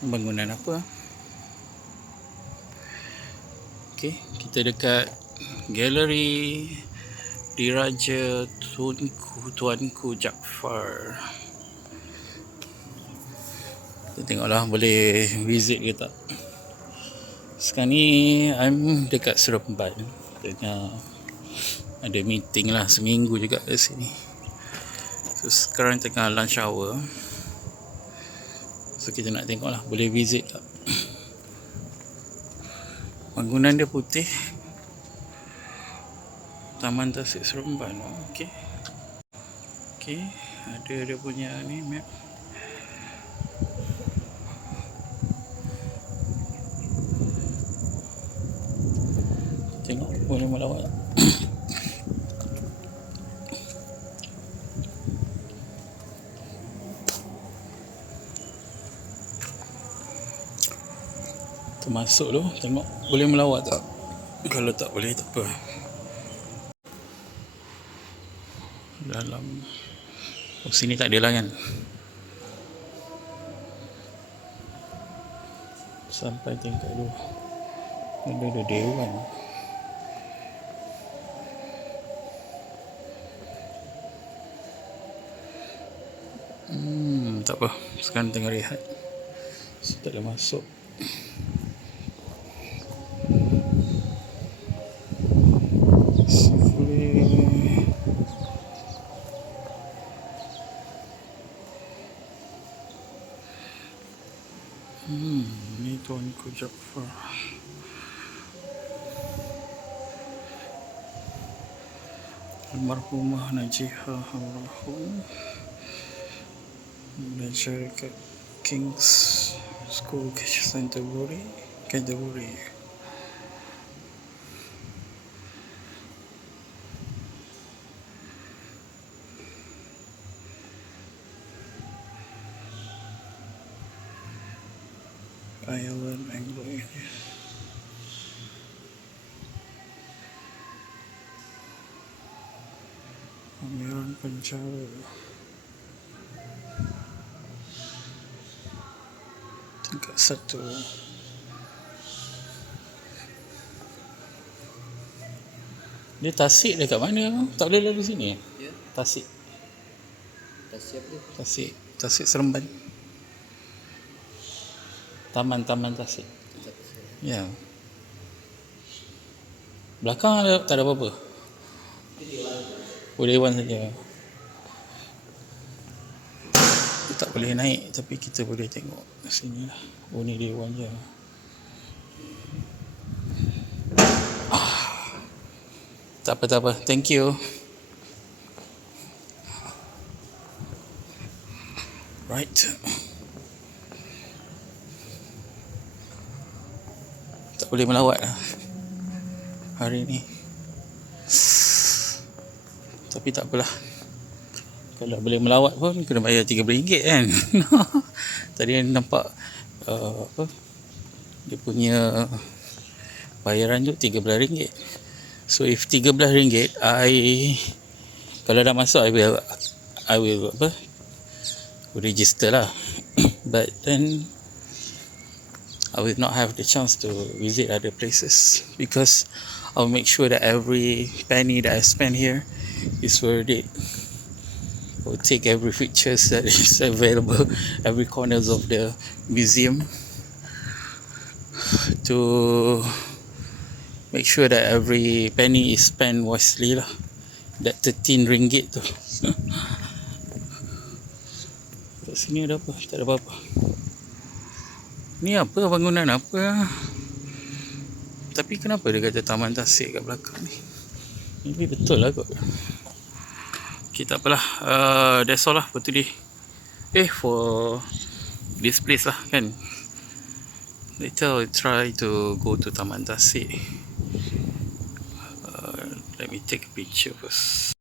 bangunan apa Okey, kita dekat galeri Diraja Tunku Tuanku Jaafar. Kita tengoklah boleh visit ke tak. Sekarang ni I'm dekat Seremban. Tengah ada meeting lah seminggu juga kat sini. So sekarang tengah lunch hour. So kita nak tengok lah boleh visit tak. Bangunan dia putih. Taman Tasik Seremban. Okey. Okey, ada dia punya ni map. Tengok boleh melawat. Termasuk tu Tengok boleh melawat tak Kalau tak boleh tak apa Dalam Oh sini tak ada lah kan Sampai tingkat dua Ada ada dewan Hmm, tak apa. Sekarang tengah rehat. So, tak ada masuk. Hmm, ni Tuanku Jaafar. Almarhumah Najihah Almarhum Belajar kat King's School Canterbury Canterbury Ireland Anglo Indian Amiran Penjara Tingkat satu Dia tasik dekat mana? Tak boleh lalu sini? Ya. Tasik Tak siap dia. Tasik Tasik Seremban Taman-taman Tasik. Ya. Belakang ada, tak ada apa-apa? Oh dewan saja. Kita tak boleh naik Tapi kita boleh tengok Sini. Lah Oh ni dewan je Ah. Tak apa tak apa. Thank you. Right Boleh melawat lah Hari ni. Tapi tak apalah. Kalau boleh melawat pun Kena bayar RM13 kan. Tadi nampak uh, Apa Dia punya Bayaran tu RM13 So if RM13 I Kalau dah masuk I will I will apa Register lah. But then I will not have the chance to visit other places because I'll make sure that every penny that I spend here is worth it. I'll take every features that is available, every corners of the museum to make sure that every penny is spent wisely lah. That 13 ringgit tu. Kat sini ada apa? Tak ada apa-apa. Ni apa bangunan apa? Tapi kenapa dia kata Taman Tasik kat belakang ni? Maybe betul lah kot. Okay, apalah. Uh, that's all lah for today. Eh, for this place lah kan. Later I'll try to go to Taman Tasik. Uh, let me take a picture first.